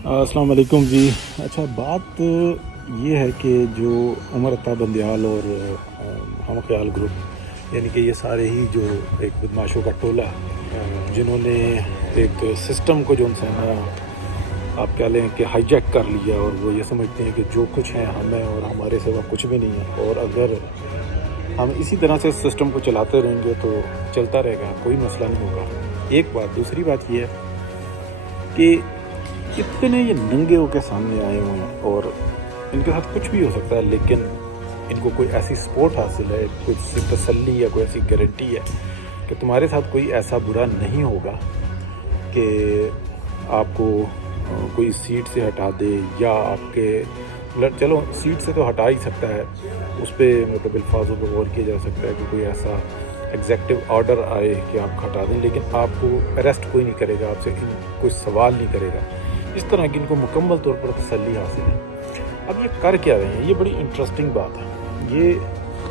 अस्सलाम वालेकुम जी। अच्छा, बात ये है कि जो उमर अता बंदियाल और हम ख्याल ग्रुप, यानी कि ये सारे ही जो एक बदमाशों का टोला, जिन्होंने एक सिस्टम को जो है ना, आप कह लें कि हाईजैक कर लिया, और वो ये समझते हैं कि जो कुछ है हमें और हमारे सिवा कुछ भी नहीं है, और अगर हम इसी तरह से सिस्टम को चलाते रहेंगे तो चलता रहेगा, कोई मसला नहीं होगा। एक बात। दूसरी बात ये है कि कितने ये नंगे होकर सामने आए हुए हैं और इनके साथ कुछ भी हो सकता है, लेकिन इनको कोई ऐसी सपोर्ट हासिल है, कुछ तसल्ली या कोई ऐसी गारंटी है कि तुम्हारे साथ कोई ऐसा बुरा नहीं होगा कि आपको कोई सीट से हटा दे, या आपके चलो सीट से तो हटा ही सकता है, उस पर मतलब अल्फाजों पर गौर किया जा सकता है कि कोई ऐसा एग्जेक्टिव ऑर्डर आए कि आप हटा दें, लेकिन आपको अरेस्ट कोई नहीं करेगा, आपसे कोई सवाल नहीं करेगा। इस तरह की इनको मुकम्मल तौर पर तसल्ली हासिल है। अब ये कर क्या रहे हैं, ये बड़ी इंटरेस्टिंग बात है। ये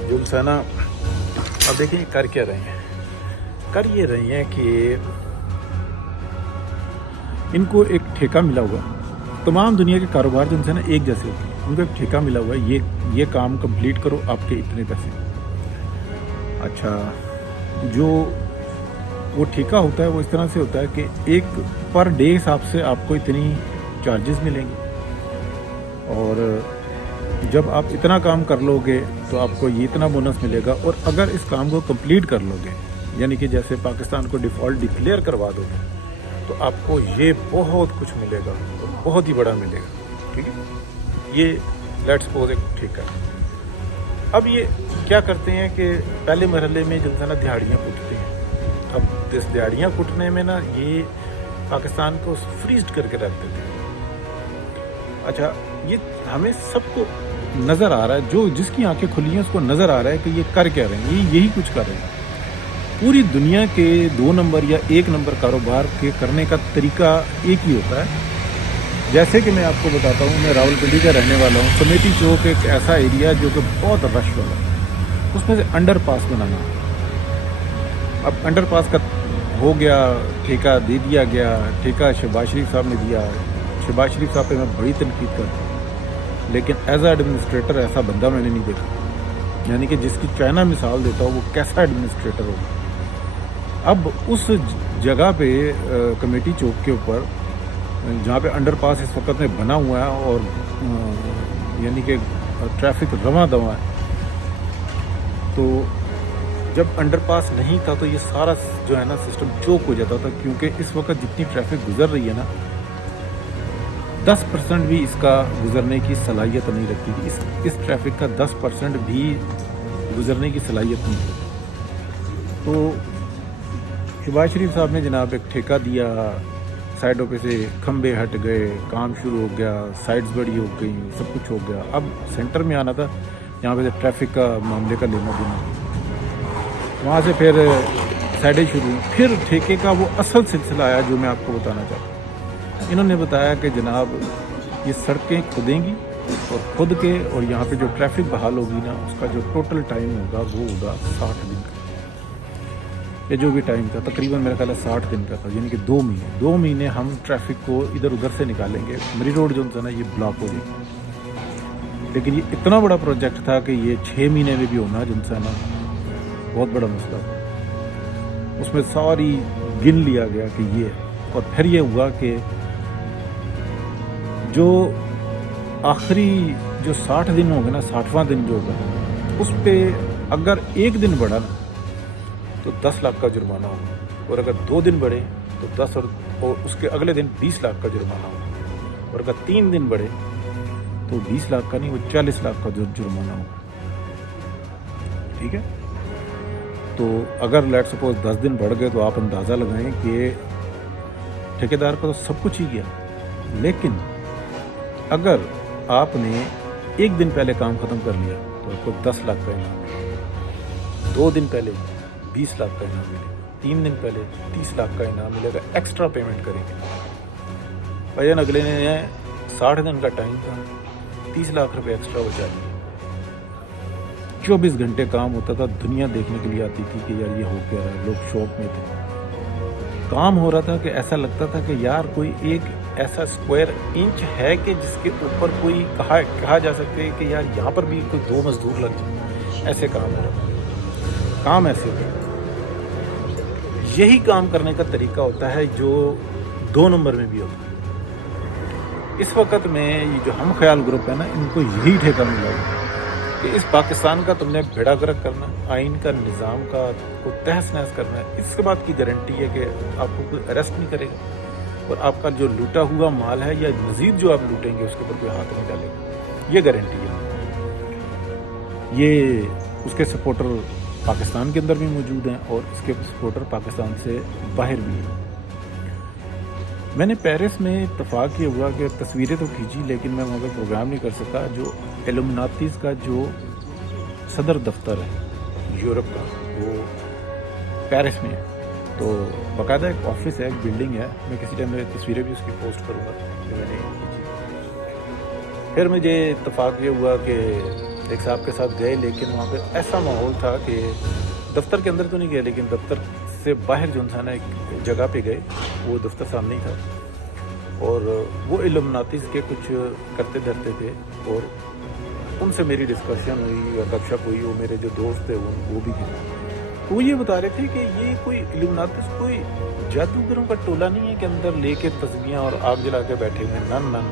जो है ना, अब देखें ये कर क्या रहे हैं। कर ये रहे हैं कि इनको एक ठेका मिला हुआ, तमाम दुनिया के कारोबार जो है ना एक जैसे होते हैं, उनको एक ठेका मिला हुआ है, ये काम कंप्लीट करो, आपके इतने पैसे। अच्छा, जो वो ठेका होता है वो इस तरह से होता है कि एक पर डे हिसाब से आपको इतनी चार्जेस मिलेंगे, और जब आप इतना काम कर लोगे तो आपको ये इतना बोनस मिलेगा, और अगर इस काम को कंप्लीट कर लोगे, यानी कि जैसे पाकिस्तान को डिफ़ॉल्ट डिक्लेयर करवा दोगे, तो आपको ये बहुत कुछ मिलेगा, और बहुत ही बड़ा मिलेगा। ठीक है, ये लेट्स सपोज एक ठेका है। अब ये क्या करते हैं कि पहले मरहले में जो है ना दिहाड़ियाँ कुटते हैं। अब इस दिहाड़ियाँ कुटने में ना ये पाकिस्तान को फ्रीज करके रखते थे। अच्छा, ये हमें सबको नज़र आ रहा है, जो जिसकी आंखें खुली हैं उसको नज़र आ रहा है कि ये कर क्या रहे हैं, ये यही कुछ कर रहे हैं। पूरी दुनिया के 2 नंबर या 1 नंबर कारोबार के करने का तरीका एक ही होता है। जैसे कि मैं आपको बताता हूँ, मैं रावलपिंडी का रहने वाला हूँ। कमेटी चौक एक ऐसा एरिया जो कि बहुत रश वाला है, उसमें से अंडर पास बनाना। अब अंडर पास का हो गया, ठेका दे दिया गया, ठेका शहबाज शरीफ साहब ने दिया। शहबाज शरीफ साहब पे मैं बड़ी तनकीद करता हूँ, लेकिन एज आ एडमिनिस्ट्रेटर ऐसा बंदा मैंने नहीं देखा, यानी कि जिसकी चाइना मिसाल देता हूँ वो कैसा एडमिनिस्ट्रेटर होगा। अब उस जगह पे कमेटी चौक के ऊपर जहाँ पे अंडरपास इस वक्त में बना हुआ है, और यानी कि ट्रैफिक रवां दवा है, तो जब अंडरपास नहीं था तो ये सारा जो है ना सिस्टम चौक हो जाता था, क्योंकि इस वक्त जितनी ट्रैफिक गुजर रही है ना, 10% भी इसका गुजरने की सलाहियत नहीं रखती थी। इस ट्रैफिक का 10% भी गुजरने की सलाहियत नहीं थी। तो शहबाज शरीफ साहब ने जनाब एक ठेका दिया, साइडों पे से खंबे हट गए, काम शुरू हो गया, साइड्स बड़ी हो गई, सब कुछ हो गया। अब सेंटर में आना था, यहाँ पे से ट्रैफिक का मामले का लेना देना, वहाँ से फिर साइडें शुरू, फिर ठेके का वो असल सिलसिला आया जो मैं आपको बताना चाहता हूँ। इन्होंने बताया कि जनाब ये सड़कें खुदेंगी, और खुद के और यहाँ पे जो ट्रैफिक बहाल होगी ना, उसका जो टोटल टाइम होगा वो होगा 60 दिन का, या जो भी टाइम था, तकरीबन मेरा ख्याल है 60 दिन का था, यानी कि 2 महीने हम ट्रैफिक को इधर उधर से निकालेंगे, मरी रोड जो है ना ये ब्लॉक हो जाएगी। लेकिन ये इतना बड़ा प्रोजेक्ट था कि ये 6 महीने में भी होना जो है ना बहुत बड़ा मसला था। उसमें सारी गिन लिया गया कि ये, और फिर ये हुआ कि जो आखिरी जो 60 दिन होगा ना, 60वां दिन जो होगा, उस पर अगर एक दिन बढ़ा ना तो 10 लाख का जुर्माना होगा, और अगर 2 दिन बढ़े तो 10, और उसके अगले दिन 20 लाख का जुर्माना होगा, और अगर 3 दिन बढ़े तो 20 लाख का नहीं, वो 40 लाख का जुर्माना होगा। ठीक है, तो अगर लेट सपोज 10 दिन बढ़ गए तो आप अंदाज़ा लगाएं कि ठेकेदार का तो सब कुछ ही गया। लेकिन अगर आपने एक दिन पहले काम ख़त्म कर लिया तो आपको 10 लाख का इनाम मिलेगा, 2 दिन पहले 20 लाख का इनाम मिलेगा, 3 दिन पहले 30 लाख का इनाम मिलेगा। एक्स्ट्रा पेमेंट करेंगे भाईजान। अगले ने 60 दिन का टाइम था, 30 लाख रुपए एक्स्ट्रा बचा लिए। 24 घंटे काम होता था, दुनिया देखने के लिए आती थी कि यार ये हो क्या रहा है, लोग शौक में थे। काम हो रहा था कि ऐसा लगता था कि यार कोई एक ऐसा स्क्वायर इंच है कि जिसके ऊपर कोई कहा जा सकते है कि यार यहाँ पर भी कोई 2 मजदूर लग जाए, ऐसे काम हो रहा है। काम ऐसे होता है। यही काम करने का तरीका होता है जो 2 नंबर में भी होता है। इस वक्त में ये जो हम ख्याल ग्रुप है ना, इनको यही ठेका मिला है कि इस पाकिस्तान का तुमने बेड़ा गर्क करना, आइन का, निज़ाम का को तहस नहस करना है। इसके बाद की गारंटी है कि आपको कोई अरेस्ट नहीं करेगा और आपका जो लूटा हुआ माल है या मज़ीद जो आप लूटेंगे उसके ऊपर कोई हाथ नहीं डालेगा। ये गारंटी है। ये उसके सपोर्टर पाकिस्तान के अंदर भी मौजूद हैं और इसके सपोर्टर पाकिस्तान से बाहर भी हैं। मैंने पेरिस में इत्तफाक ये हुआ कि तस्वीरें तो खींची, लेकिन मैं वहाँ पर प्रोग्राम नहीं कर सका। जो इल्यूमिनाटीज़ का जो सदर दफ्तर है यूरोप का, वो पेरिस में है। तो बाकायदा एक ऑफिस है, एक बिल्डिंग है। मैं किसी टाइम में तस्वीरें भी उसकी पोस्ट करूँगा जो मैंने खींची। फिर मुझे इत्तफाक ये हुआ कि एक साहब के साथ गए, लेकिन वहाँ पे ऐसा माहौल था कि दफ्तर के अंदर तो नहीं गए, लेकिन दफ्तर से बाहर जो इंसान एक जगह पे गए, वो दफ्तर सामने ही था और वो इल्यूमिनाटीज़ के कुछ करते धरते थे और उनसे मेरी डिस्कशन हुई और गपशप हुई। वो मेरे जो दोस्त थे वो भी थे। वो ये बता रहे थे कि ये कोई इल्यूमिनाटीज़ कोई जादूगरों का टोला नहीं है कि अंदर लेके तस्बीहां और आग जला के बैठे हुए हैं। न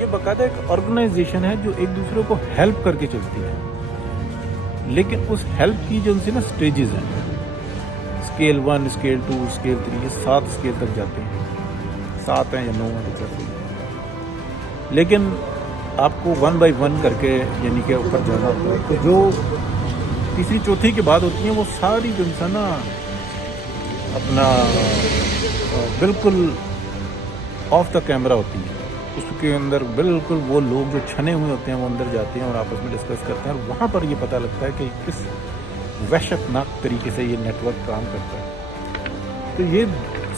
ये बाकायदा एक ऑर्गेनाइजेशन है जो एक दूसरे को हेल्प करके चलती है। लेकिन उस हेल्प की जो उनसे ना स्टेजेस हैं, स्केल 1, स्केल 2, स्केल 3, ये 7 स्केल तक जाते हैं। 7 हैं या 9 हैं, लेकिन आपको 1 बाय 1 करके यानी कि ऊपर जाना होता है। तो जो तीसरी चौथी की बात होती है, वो सारी जो इंसान ना अपना बिल्कुल ऑफ द कैमरा होती है। उसके अंदर बिल्कुल वो लोग जो छने हुए होते हैं वो अंदर जाते हैं और आपस में डिस्कस करते हैं और वहाँ पर ये पता लगता है कि किस वहशतनाक तरीके से ये नेटवर्क काम करता है। तो ये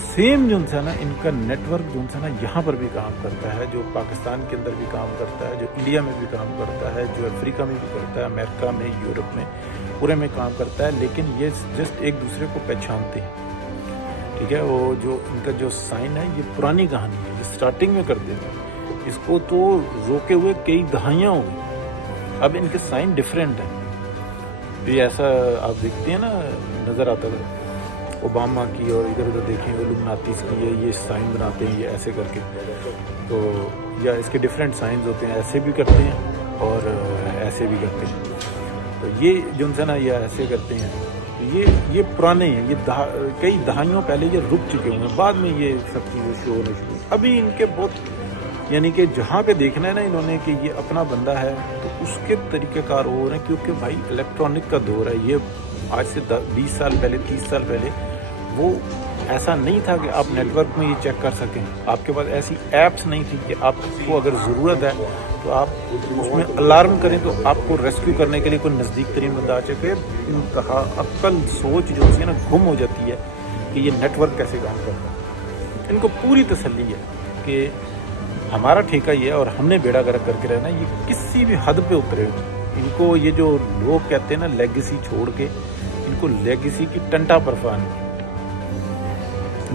सेम जो है ना, इनका नेटवर्क जो है ना यहाँ पर भी काम करता है, जो पाकिस्तान के अंदर भी काम करता है, जो इंडिया में भी काम करता है, जो अफ्रीका में भी करता है, अमेरिका में, यूरोप में, पूरे में काम करता है। लेकिन ये जस्ट एक दूसरे को पहचानते हैं। ठीक है, वो जो इनका जो साइन है, ये पुरानी कहानी है, ये स्टार्टिंग में कर देते हैं। इसको तो रोके हुए कई दहाइयाँ हो गई, अब इनके साइन डिफरेंट हैं। ये ऐसा आप देखते हैं ना, नज़र आता है ओबामा की और इधर उधर देखें इल्यूमिनाटीज़ की, ये साइन बनाते हैं ये ऐसे करके। तो या इसके डिफरेंट साइंस होते हैं, ऐसे भी करते हैं और ऐसे भी करते हैं। तो ये जो है ना, ये ऐसे करते हैं। ये पुराने हैं, ये कई दहाइयों पहले ये रुक चुके हुए हैं, बाद में ये सब चीज़ें शो होने शुरू। अभी इनके बहुत यानी कि जहाँ पे देखना है ना इन्होंने कि ये अपना बंदा है, तो उसके तरीक़ेकार हो रहे हैं। क्योंकि भाई इलेक्ट्रॉनिक का दौर है। ये आज से 20 साल पहले, 30 साल पहले वो ऐसा नहीं था कि आप नेटवर्क में ये चेक कर सकें। आपके पास ऐसी ऐप्स नहीं थी कि आपको अगर ज़रूरत है तो आप उसमें अलार्म करें तो आपको रेस्क्यू करने के लिए कोई नज़दीक तरीन बंदा आ सके। इनका अक्ल सोच जो है ना गुम हो जाती है कि ये नेटवर्क कैसे काम करता है। इनको पूरी तसल्ली है कि हमारा ठेका ये है और हमने बेड़ा गर्क करके रहना। ये किसी भी हद पे उतरे। इनको ये जो लोग कहते हैं ना लेगेसी छोड़ के, इनको लेगेसी की टंटा परफान नहीं,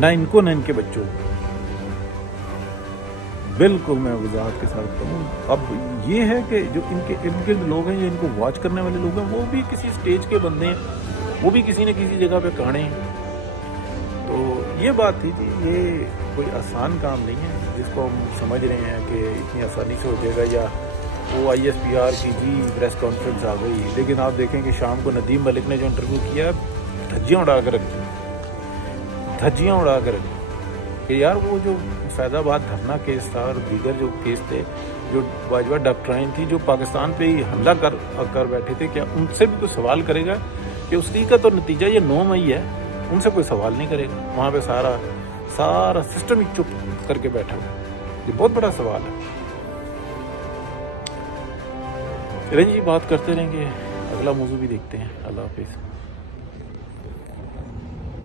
ना इनको ना इनके बच्चों को। बिल्कुल मैं वजाहत के साथ कहूँ। अब ये है कि जो इनके इर्द गिर्द लोग हैं, ये इनको वॉच करने वाले लोग हैं, वो भी किसी स्टेज के बंदे हैं, वो भी किसी न किसी जगह पे काने हैं। तो ये बात थी जी, ये कोई आसान काम नहीं है जिसको हम समझ रहे हैं कि इतनी आसानी से हो जाएगा। या वो ISPR की जी प्रेस कॉन्फ्रेंस आ गई, लेकिन आप देखें कि शाम को नदीम मलिक ने जो इंटरव्यू किया, धज्जियाँ उड़ा कर रखी, धज्जियाँ उड़ा कर रखी कि यार वो जो फैज़ाबाद धरना केस था और दीगर जो केस थे, जो वाजवा डॉक्ट्राइन थी, जो पाकिस्तान पे ही हमला कर बैठे थे, क्या उनसे भी कोई सवाल करेगा? कि उसकी का तो नतीजा ये 9 मई है, उनसे कोई सवाल नहीं करेगा। वहाँ पे सारा सिस्टम ही चुप करके बैठा हुआ। ये बहुत बड़ा सवाल है। चलिए जी, बात करते रहेंगे, अगला मौजू भी देखते हैं। अल्लाह हाफिज़।